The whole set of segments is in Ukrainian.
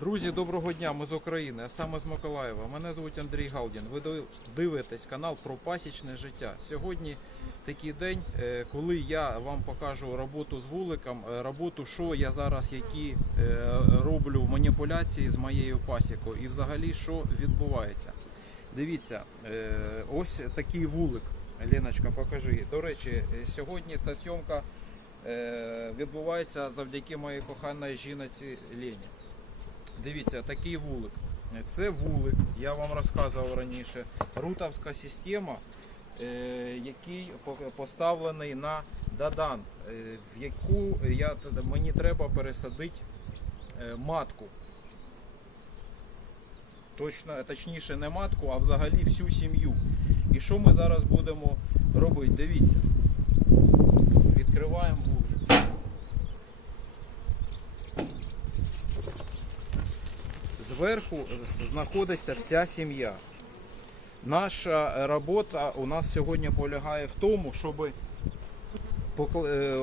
Друзі, доброго дня, ми з України, а саме з Миколаєва. Мене звуть Андрій Галдін. Ви дивитесь канал про пасічне життя. Сьогодні такий день, е, коли я вам покажу роботу з вуликом, е, роботу, що я зараз, які е, роблю маніпуляції з моєю пасікою і взагалі що відбувається. Дивіться, ось такий вулик. Леночка, покажи. До речі, сьогодні ця зйомка е, відбувається завдяки моїй коханої жіноці Лені. Дивіться, такий вулик. Це вулик, я вам розказував раніше. Рутовська система, е, який поставлений на Дадан, е, в яку я, мені треба пересадити е, матку. Точно, точніше, не матку, а взагалі всю сім'ю. І що ми зараз будемо робити? Дивіться. Відкриваємо вулик. Зверху знаходиться вся сім'я. Наша робота у нас сьогодні полягає в тому, щоб е,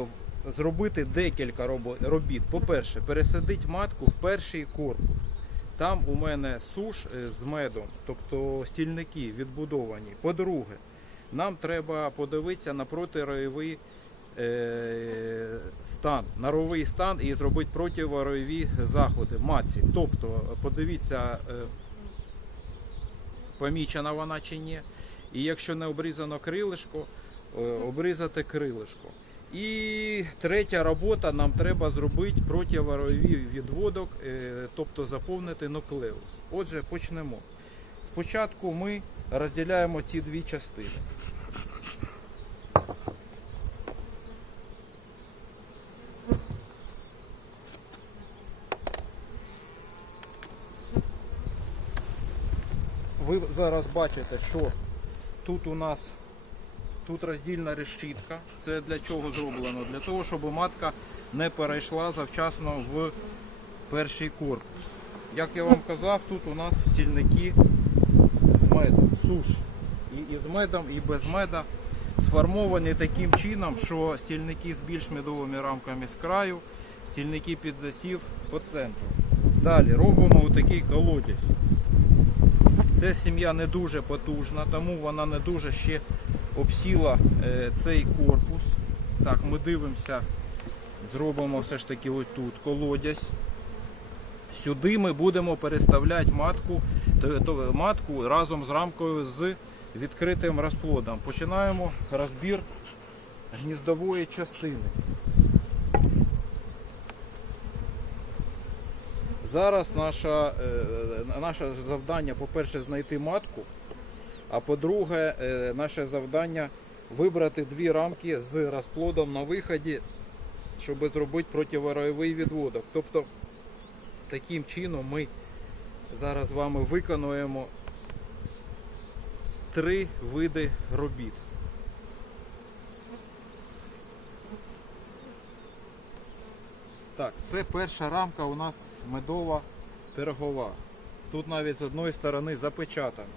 зробити декілька робіт. По-перше, пересадити матку в перший корпус. Там у мене суш е, з медом, тобто стільники відбудовані. По-друге, нам треба подивитися на протироєвий е, стан, наровий стан і зробити противоройові заходи матці. Тобто, подивіться, е, помічена вона чи ні. І якщо не обрізано крилишко, е, обрізати крилишко. І третя робота нам треба зробити противоройовий відводок, е, тобто заповнити нуклеус. Отже, почнемо. Спочатку ми розділяємо ці дві частини. Ви зараз бачите, що тут у нас тут роздільна решітка. Це для чого зроблено? Для того, щоб матка не перейшла завчасно в перший корпус. Як я вам казав, тут у нас стільники з медом, суш. І, і з медом, і без меда сформовані таким чином, що стільники з більш медовими рамками з краю, стільники під засів по центру. Далі робимо отакий колодязь. Ця сім'я не дуже потужна, тому вона не дуже ще обсіла е, цей корпус. Так, ми дивимося, зробимо все ж таки ось тут колодязь. Сюди ми будемо переставляти матку, матку разом з рамкою з відкритим розплодом. Починаємо розбір гніздової частини. Зараз наша, е, наше завдання, по-перше, знайти матку, а по-друге, е, наше завдання вибрати дві рамки з розплодом на виході, щоб зробити противоройовий відводок. Тобто, таким чином ми зараз з вами виконуємо три види робіт. Так, це перша рамка у нас медова пирогова. Тут навіть з одної сторони запечатано.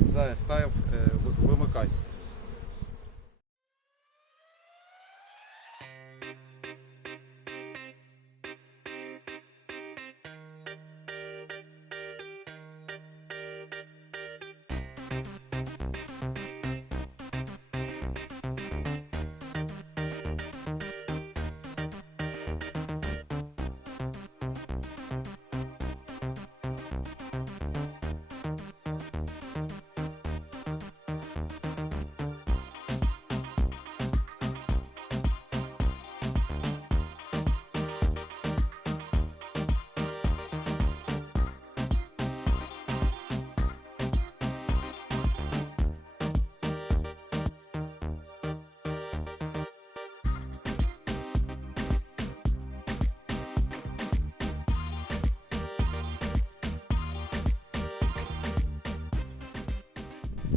Зараз став е,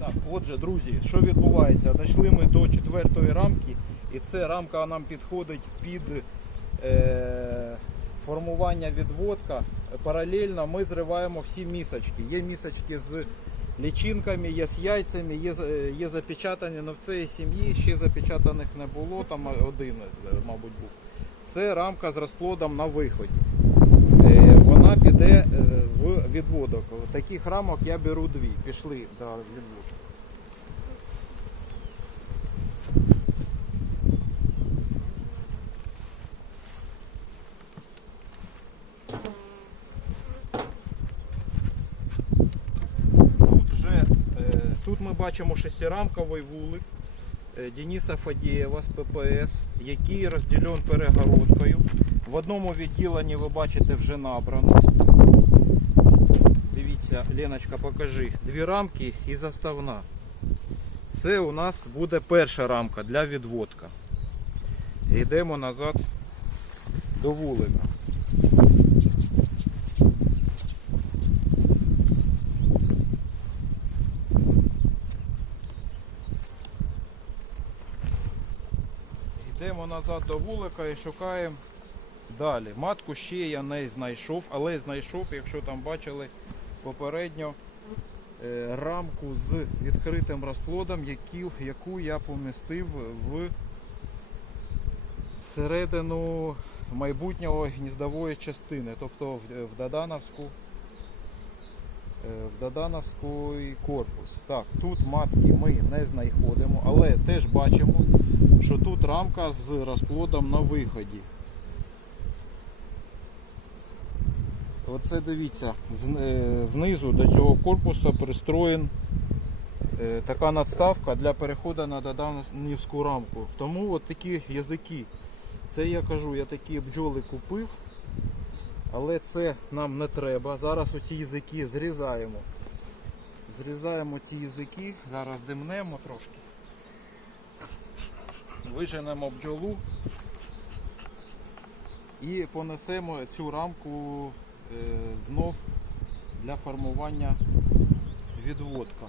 Так, отже, друзі, що відбувається? Дійшли ми до четвертої рамки, і ця рамка нам підходить під е, формування відводка. Паралельно ми зриваємо всі місочки. Є місочки з лічинками, є з яйцями, є, е, є запечатані, але в цій сім'ї ще запечатаних не було, там один, е, мабуть, був. Це рамка з розплодом на виході. Вона піде е, в відводок. Таких рамок я беру дві. Пішли до вже е, тут ми бачимо шестирамковий вулик е, Дениса Фадієва з ППС, який розділен перегородкою. В одному відділенні ви бачите вже набрано. Дивіться, Леночка, покажи. Дві рамки і заставна. Це у нас буде перша рамка для відводка. Йдемо назад до вулика. Йдемо назад до вулика і шукаємо далі. Матку ще я не знайшов, але знайшов, якщо там бачили попередньо е, рамку з відкритим розплодом, яку, я помістив в середину майбутнього гніздової частини, тобто в, в Додановську. е, В Додановський корпус. Так, тут матки ми не знаходимо, але теж бачимо, що тут рамка з розплодом на виході. Оце дивіться, е, знизу до цього корпусу пристроєн е, така надставка для переходу на доданівську рамку. Тому от такі язики. Це я кажу, я такі бджоли купив, але це нам не треба. Зараз оці язики зрізаємо. Зрізаємо ці язики, зараз димнемо трошки. Виженемо бджолу і понесемо цю рамку знов для формування відводка.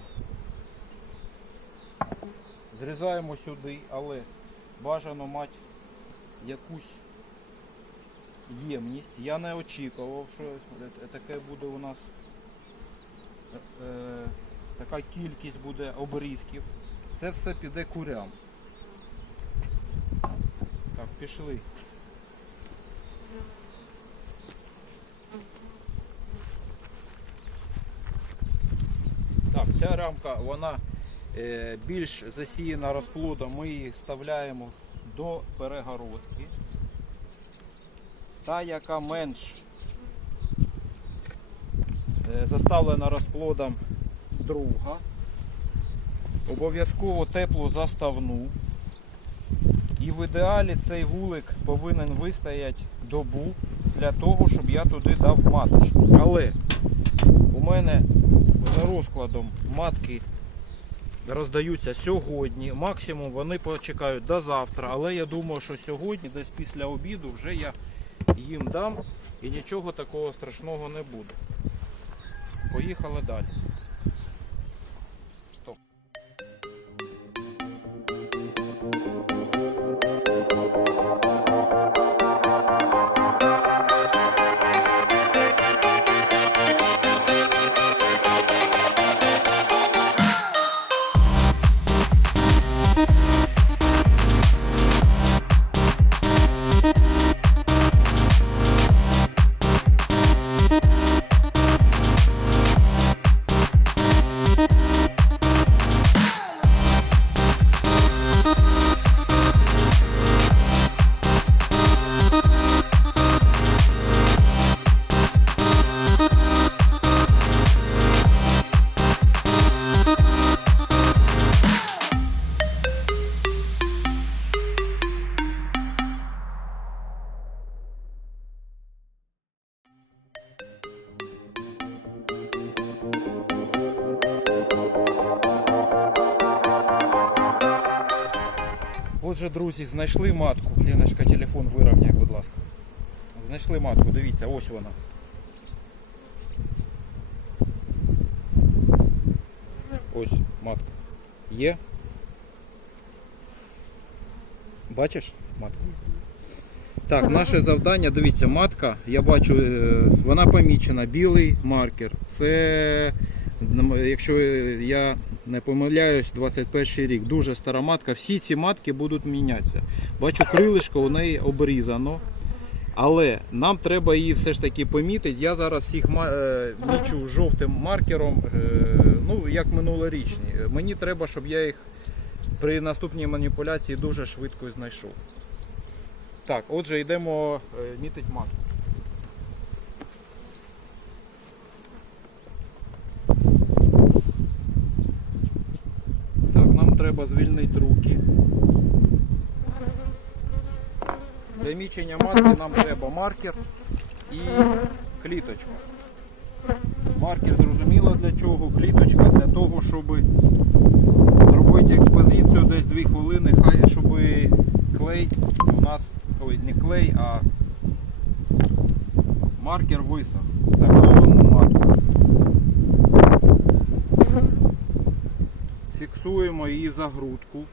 Зрізаємо сюди, але бажано мати якусь ємність. Я не очікував, що таке буде у нас е, е, така кількість буде обрізків. Це все піде курям. Так, пішли. Так, ця рамка, вона е, більш засіяна розплодом, ми її вставляємо до перегородки. Та, яка менш е, заставлена розплодом друга. Обов'язково теплу заставну. І в ідеалі цей вулик повинен вистояти добу для того, щоб я туди дав маточку. Але у мене за розкладом матки роздаються сьогодні. Максимум вони почекають до завтра. Але я думаю, що сьогодні, десь після обіду, вже я їм дам і нічого такого страшного не буде. Поїхали далі. Отже, друзі, знайшли матку. Леночка, телефон вирівняй, будь ласка. Знайшли матку, дивіться, ось вона. Ось матка. Є. Бачиш матку? Так, наше завдання, дивіться, матка, я бачу, е, вона помічена, білий маркер. Це, якщо я не помиляюсь, 21 рік. Дуже стара матка. Всі ці матки будуть мінятися. Бачу, крилишко у неї обрізано. Але нам треба її все ж таки помітити. Я зараз всіх ма- е, мічу жовтим маркером, е, ну як минулорічні. Мені треба, щоб я їх при наступній маніпуляції дуже швидко знайшов. Так, отже, йдемо е, мітить матку. Так, нам треба звільнити руки. Для мічення матки нам треба маркер і кліточка. Маркер зрозуміло для чого, кліточка для того, щоб зробити експозицію десь 2 хвилини, хай щоб клей у нас, ой, не клей, а маркер висох. Так, ловимо матку. Фіксуємо її за грудку.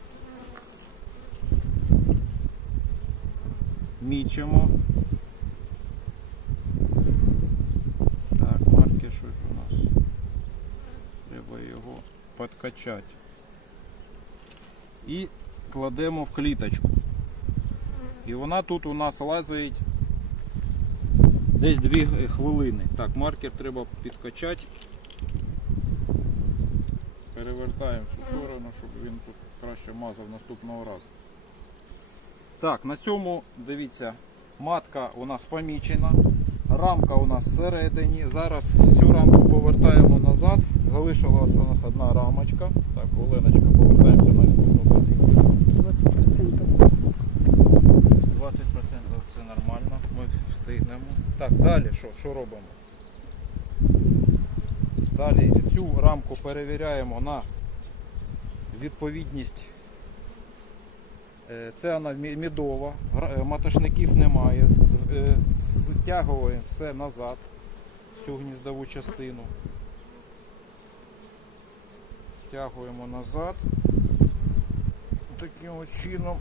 Мічимо. Так, маркер щось у нас. Треба його підкачати. І кладемо в кліточку. І вона тут у нас лазить десь 2 хвилини. Так, маркер треба підкачати. Перевертаємо в цю сторону, щоб він тут краще мазав наступного разу. Так, на цьому дивіться, матка у нас помічена, рамка у нас всередині. Зараз цю рамку повертаємо назад. Залишилась у нас одна рамочка. Так, Оленочка, повертаємося на ісходну позицію. 20%. 20% це нормально, ми встигнемо. Так, далі що, що робимо? Далі цю рамку перевіряємо на відповідність. Е, Це вона мідова, е, матошників немає. Е, Зтягуємо все назад, всю гніздову частину. Стягуємо назад. Таким чином.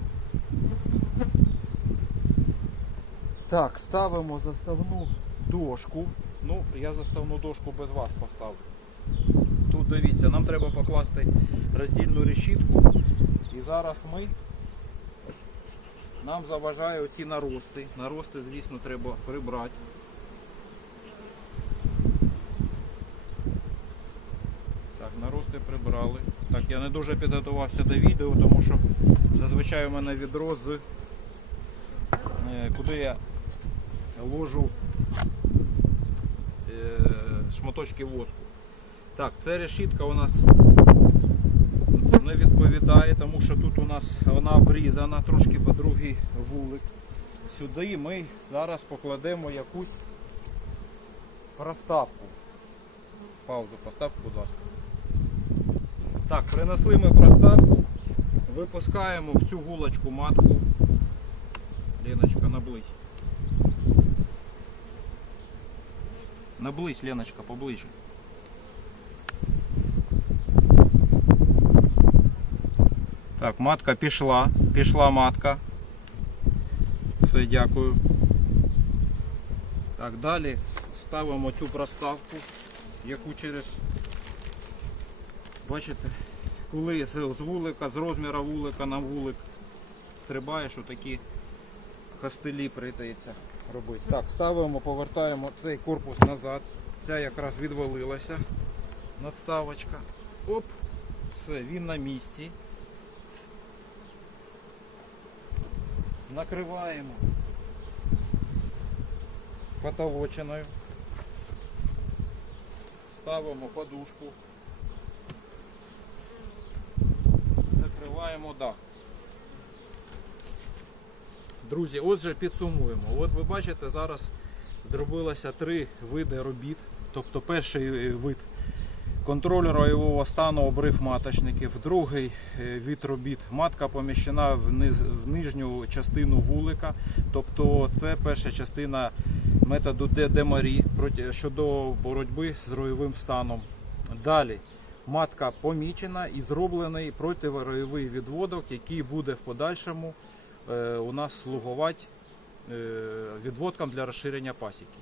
Так, ставимо заставну дошку. Ну, я заставну дошку без вас поставлю. Тут дивіться, нам треба покласти роздільну решітку. І зараз ми нам заважає оці нарости. Нарости, звісно, треба прибрати. Так, нарости прибрали. Так, я не дуже підготувався до відео, тому що зазвичай у мене відро з е, куди я ложу шматочки воску. Так, ця решітка у нас не відповідає, тому що тут у нас вона обрізана, трошки по другий вулик. Сюди ми зараз покладемо якусь проставку. Паузу поставте, будь ласка. Так, принесли ми проставку, випускаємо в цю гулочку матку. Леночка, наблизь. Наблизь, Леночка, поближче. Так, матка пішла. Пішла матка. Все, дякую. Так, далі ставимо цю проставку, яку через, бачите, коли з вулика, з розміру вулика на вулик стрибаєш, отакі костелі прийдеться робити. Так, ставимо, повертаємо цей корпус назад. Ця якраз відвалилася надставочка. Оп, все, він на місці. Накриваємо потолочиною. Ставимо подушку. Закриваємо дах. Друзі, отже, підсумуємо. От ви бачите, зараз зробилося три види робіт. Тобто перший е, вид контроль ройового стану обрив маточників, другий е, вид робіт матка поміщена в, низ, в нижню частину вулика. Тобто це перша частина методу Демарі щодо боротьби з ройовим станом. Далі матка помічена і зроблений противоройовий відводок, який буде в подальшому у нас слугувати відводкам для розширення пасіки.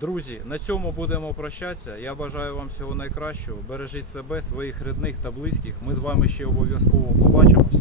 Друзі, на цьому будемо прощатися. Я бажаю вам всього найкращого. Бережіть себе, своїх рідних та близьких. Ми з вами ще обов'язково побачимось.